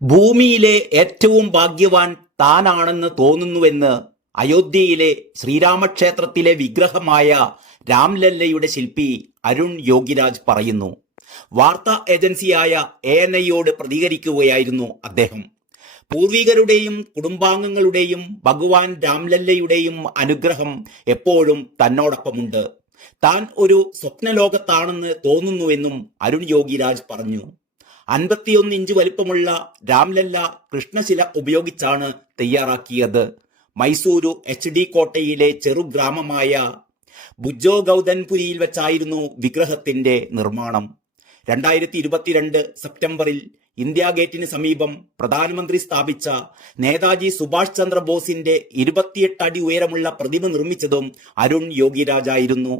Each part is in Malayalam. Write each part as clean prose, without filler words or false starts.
ഭൂമിയിലെ ഏറ്റവും ഭാഗ്യവാൻ താനാണെന്ന് തോന്നുന്നുവെന്ന് അയോധ്യയിലെ ശ്രീരാമക്ഷേത്രത്തിലെ വിഗ്രഹമായ രാംലല്ലയുടെ ശില്പി അരുൺ യോഗിരാജ് പറയുന്നു. വാർത്താ ഏജൻസിയായ ANIയോട് പ്രതികരിക്കുകയായിരുന്നു അദ്ദേഹം. പൂർവികരുടെയും കുടുംബാംഗങ്ങളുടെയും ഭഗവാൻ രാംലല്ലയുടെയും അനുഗ്രഹം എപ്പോഴും തന്നോടൊപ്പമുണ്ട്. താൻ ഒരു സ്വപ്നലോകത്താണെന്ന് തോന്നുന്നുവെന്നും അരുൺ യോഗിരാജ് പറഞ്ഞു. 51 ഇഞ്ച് വലിപ്പമുള്ള രാംലല്ല കൃഷ്ണശില ഉപയോഗിച്ചാണ് തയ്യാറാക്കിയത്. മൈസൂരു HD കോട്ടയിലെ ചെറുഗ്രാമമായ ബുജോഗൗദൻപുരിയിൽ വെച്ചായിരുന്നു വിഗ്രഹത്തിന്റെ നിർമ്മാണം. 2022 സെപ്റ്റംബറിൽ ഇന്ത്യാ ഗേറ്റിന് സമീപം പ്രധാനമന്ത്രി സ്ഥാപിച്ച നേതാജി സുഭാഷ് ചന്ദ്രബോസിന്റെ 28 അടി ഉയരമുള്ള പ്രതിമ നിർമ്മിച്ചതും അരുൺ യോഗിരാജ് ആയിരുന്നു.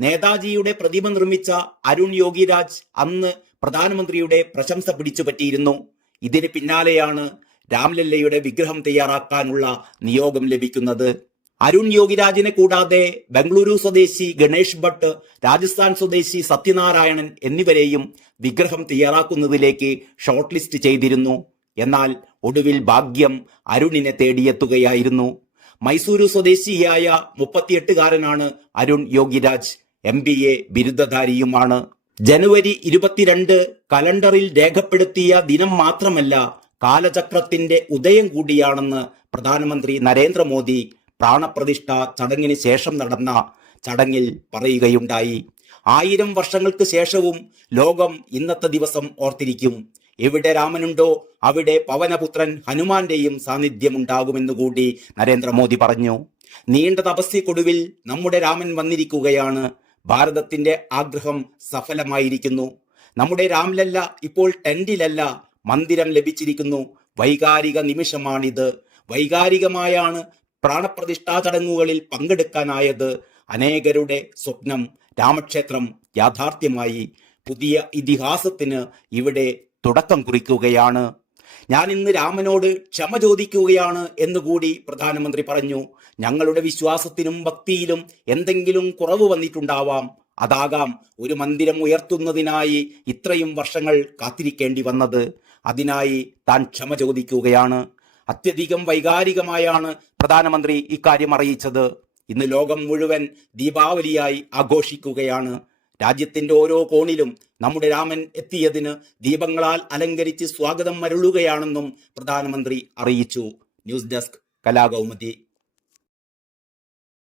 നേതാജിയുടെ പ്രതിമ നിർമ്മിച്ച അരുൺ യോഗിരാജ് അന്ന് പ്രധാനമന്ത്രിയുടെ പ്രശംസ പിടിച്ചുപറ്റിയിരുന്നു. ഇതിന് പിന്നാലെയാണ് രാംലല്ലയുടെ വിഗ്രഹം തയ്യാറാക്കാനുള്ള നിയോഗം ലഭിക്കുന്നത്. അരുൺ യോഗിരാജിനെ കൂടാതെ ബംഗളൂരു സ്വദേശി ഗണേഷ് ഭട്ട്, രാജസ്ഥാൻ സ്വദേശി സത്യനാരായണൻ എന്നിവരെയും വിഗ്രഹം തയ്യാറാക്കുന്നതിലേക്ക് ഷോർട്ട് ലിസ്റ്റ് ചെയ്തിരുന്നു. എന്നാൽ ഒടുവിൽ ഭാഗ്യം അരുണിനെ തേടിയെത്തുകയായിരുന്നു. മൈസൂരു സ്വദേശിയായ 38-കാരനാണ് അരുൺ യോഗിരാജ്. MBA ബിരുദധാരിയുമാണ്. ജനുവരി 22 കലണ്ടറിൽ രേഖപ്പെടുത്തിയ ദിനം മാത്രമല്ല, കാലചക്രത്തിന്റെ ഉദയം കൂടിയാണെന്ന് പ്രധാനമന്ത്രി നരേന്ദ്രമോദി പ്രാണപ്രതിഷ്ഠ ചടങ്ങിന് ശേഷം നടന്ന ചടങ്ങിൽ പറയുകയുണ്ടായി. 1000 വർഷങ്ങൾക്ക് ശേഷവും ലോകം ഇന്നത്തെ ദിവസം ഓർത്തിരിക്കും. എവിടെ രാമനുണ്ടോ അവിടെ പവനപുത്രൻ ഹനുമാന്റെയും സാന്നിധ്യമുണ്ടാകുമെന്നുകൂടി നരേന്ദ്രമോദി പറഞ്ഞു. നീണ്ട തപസ്യക്കൊടുവിൽ നമ്മുടെ രാമൻ വന്നിരിക്കുകയാണ്. ഭാരതത്തിന്റെ ആഗ്രഹം സഫലമായിരിക്കുന്നു. നമ്മുടെ രാംലല്ല ഇപ്പോൾ ടെന്റിലല്ല, മന്ദിരം ലഭിച്ചിരിക്കുന്നു. വൈകാരിക നിമിഷമാണിത്. വൈകാരികമായാണ് പ്രാണപ്രതിഷ്ഠാ ചടങ്ങുകളിൽ പങ്കെടുക്കാനായത്. അനേകരുടെ സ്വപ്നം രാമക്ഷേത്രം യാഥാർത്ഥ്യമായി. പുതിയ ഇതിഹാസത്തിന് ഇവിടെ തുടക്കം കുറിക്കുകയാണ്. ഞാൻ ഇന്ന് രാമനോട് ക്ഷമ ചോദിക്കുകയാണ് എന്നുകൂടി പ്രധാനമന്ത്രി പറഞ്ഞു. ഞങ്ങളുടെ വിശ്വാസത്തിനും ഭക്തിയിലും എന്തെങ്കിലും കുറവ് വന്നിട്ടുണ്ടാവാം. അതാകാം ഒരു മന്ദിരം ഉയർത്തുന്നതിനായി ഇത്രയും വർഷങ്ങൾ കാത്തിരിക്കേണ്ടി വന്നത്. അതിനായി താൻ ക്ഷമ ചോദിക്കുകയാണ്. അത്യധികം വൈകാരികമായാണ് പ്രധാനമന്ത്രി ഇക്കാര്യം അറിയിച്ചത്. ഇന്ന് ലോകം മുഴുവൻ ദീപാവലിയായി ആഘോഷിക്കുകയാണ്. രാജ്യത്തിന്റെ ഓരോ കോണിലും നമ്മുടെ രാമൻ എത്തിയതിന് ദീപങ്ങളാൽ അലങ്കരിച്ച് സ്വാഗതം മരുളുകയാണെന്നും പ്രധാനമന്ത്രി അറിയിച്ചു. News desk, Kalakaumudi.